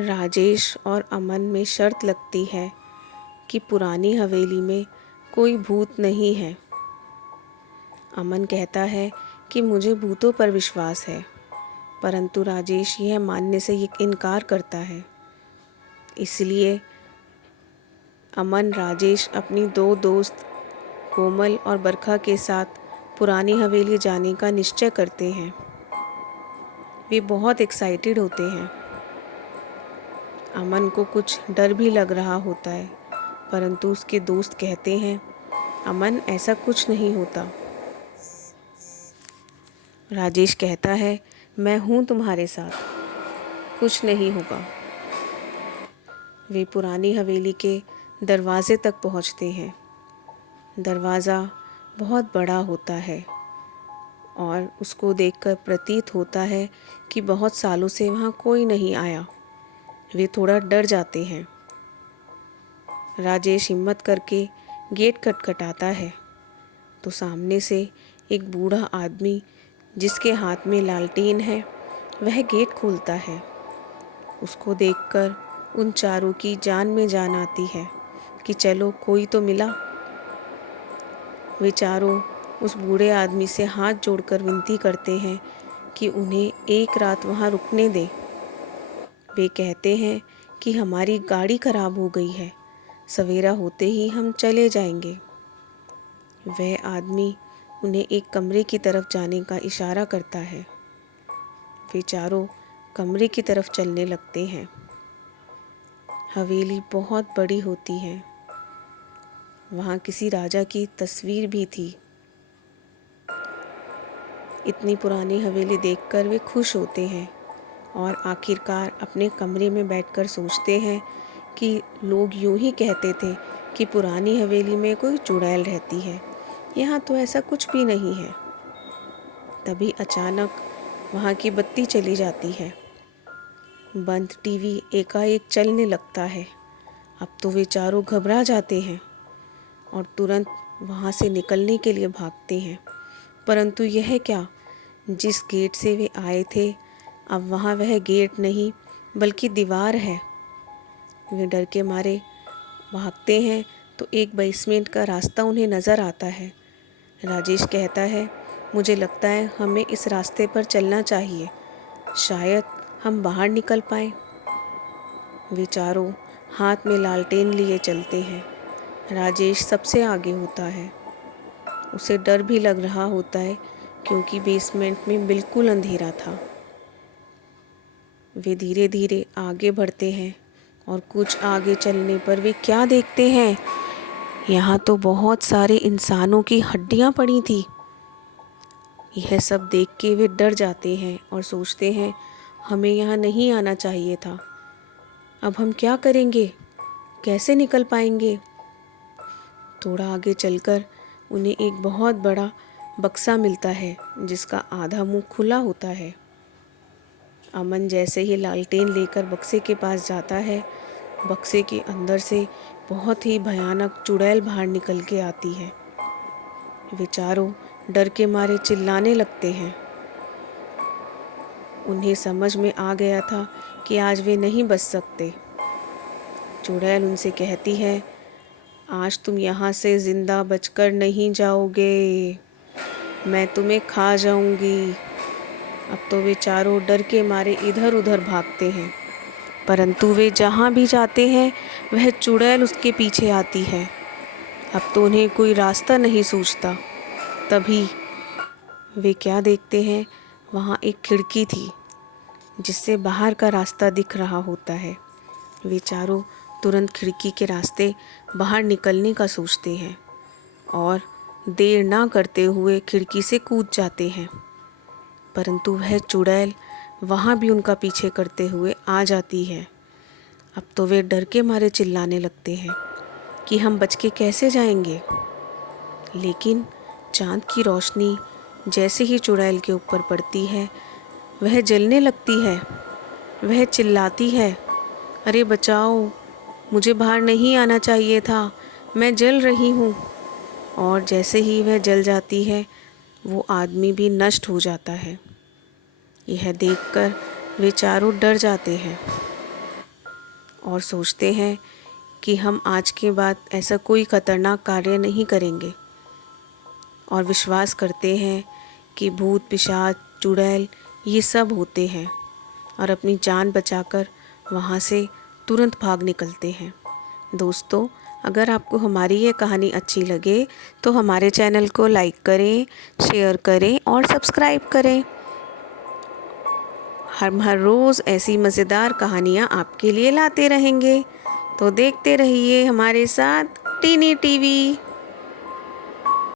राजेश और अमन में शर्त लगती है कि पुरानी हवेली में कोई भूत नहीं है। अमन कहता है कि मुझे भूतों पर विश्वास है, परंतु राजेश यह मानने से इनकार करता है। इसलिए अमन, राजेश अपनी दो दोस्त कोमल और बरखा के साथ पुरानी हवेली जाने का निश्चय करते हैं। वे बहुत एक्साइटेड होते हैं। अमन को कुछ डर भी लग रहा होता है, परंतु उसके दोस्त कहते हैं, अमन ऐसा कुछ नहीं होता। राजेश कहता है, मैं हूँ तुम्हारे साथ, कुछ नहीं होगा। वे पुरानी हवेली के दरवाजे तक पहुँचते हैं। दरवाज़ा बहुत बड़ा होता है और उसको देखकर प्रतीत होता है कि बहुत सालों से वहाँ कोई नहीं आया। वे थोड़ा डर जाते हैं। राजेश हिम्मत करके गेट खटखटाता है तो सामने से एक बूढ़ा आदमी जिसके हाथ में लालटेन है, वह गेट खोलता है। उसको देखकर उन चारों की जान में जान आती है कि चलो कोई तो मिला। वे चारों उस बूढ़े आदमी से हाथ जोड़कर विनती करते हैं कि उन्हें एक रात वहाँ रुकने दें। वे कहते हैं कि हमारी गाड़ी खराब हो गई है, सवेरा होते ही हम चले जाएंगे। वह आदमी उन्हें एक कमरे की तरफ जाने का इशारा करता है। वे चारों कमरे की तरफ चलने लगते हैं। हवेली बहुत बड़ी होती है। वहाँ किसी राजा की तस्वीर भी थी। इतनी पुरानी हवेली देखकर वे खुश होते हैं और आखिरकार अपने कमरे में बैठकर सोचते हैं कि लोग यूं ही कहते थे कि पुरानी हवेली में कोई चुड़ैल रहती है। यहाँ तो ऐसा कुछ भी नहीं है। तभी अचानक वहाँ की बत्ती चली जाती है। बंद टीवी एकाएक चलने लगता है। अब तो वे चारों घबरा जाते हैं और तुरंत वहाँ से निकलने के लिए भागते हैं। परंतु यह क्या, जिस गेट से वे आए थे अब वहाँ वह गेट नहीं बल्कि दीवार है। वे डर के मारे भागते हैं तो एक बेसमेंट का रास्ता उन्हें नज़र आता है। राजेश कहता है, मुझे लगता है हमें इस रास्ते पर चलना चाहिए, शायद हम बाहर निकल पाएँ। वे चारों हाथ में लालटेन लिए चलते हैं। राजेश सबसे आगे होता है। उसे डर भी लग रहा होता है क्योंकि बेसमेंट में बिल्कुल अंधेरा था। वे धीरे धीरे आगे बढ़ते हैं और कुछ आगे चलने पर वे क्या देखते हैं, यहाँ तो बहुत सारे इंसानों की हड्डियाँ पड़ी थी। यह सब देख के वे डर जाते हैं और सोचते हैं, हमें यहाँ नहीं आना चाहिए था। अब हम क्या करेंगे, कैसे निकल पाएंगे? थोड़ा आगे चलकर उन्हें एक बहुत बड़ा बक्सा मिलता है जिसका आधा मुंह खुला होता है। अमन जैसे ही लालटेन लेकर बक्से के पास जाता है, बक्से के अंदर से बहुत ही भयानक चुड़ैल बाहर निकल के आती है। वे चारों डर के मारे चिल्लाने लगते हैं। उन्हें समझ में आ गया था कि आज वे नहीं बच सकते। चुड़ैल उनसे कहती है, आज तुम यहाँ से ज़िंदा बचकर नहीं जाओगे, मैं तुम्हें खा जाऊंगी। अब तो वे चारों डर के मारे इधर उधर भागते हैं, परंतु वे जहाँ भी जाते हैं वह चुड़ैल उसके पीछे आती है। अब तो उन्हें कोई रास्ता नहीं सूझता। तभी वे क्या देखते हैं, वहाँ एक खिड़की थी जिससे बाहर का रास्ता दिख रहा होता है। वे चारों तुरंत खिड़की के रास्ते बाहर निकलने का सोचते हैं और देर ना करते हुए खिड़की से कूद जाते हैं, परंतु वह चुड़ैल वहाँ भी उनका पीछे करते हुए आ जाती है। अब तो वे डर के मारे चिल्लाने लगते हैं कि हम बच के कैसे जाएंगे। लेकिन चाँद की रोशनी जैसे ही चुड़ैल के ऊपर पड़ती है, वह जलने लगती है। वह चिल्लाती है, अरे बचाओ, मुझे बाहर नहीं आना चाहिए था, मैं जल रही हूँ। और जैसे ही वह जल जाती है, वो आदमी भी नष्ट हो जाता है। यह देखकर वे चारों डर जाते हैं। और सोचते हैं कि हम आज के बाद ऐसा कोई ख़तरनाक कार्य नहीं करेंगे, और विश्वास करते हैं कि भूत पिशाच चुड़ैल ये सब होते हैं, और अपनी जान बचाकर वहाँ से तुरंत भाग निकलते हैं। दोस्तों, अगर आपको हमारी ये कहानी अच्छी लगे तो हमारे चैनल को लाइक करें, शेयर करें और सब्सक्राइब करें। हम हर रोज़ ऐसी मज़ेदार कहानियाँ आपके लिए लाते रहेंगे, तो देखते रहिए हमारे साथ टीनी टीवी।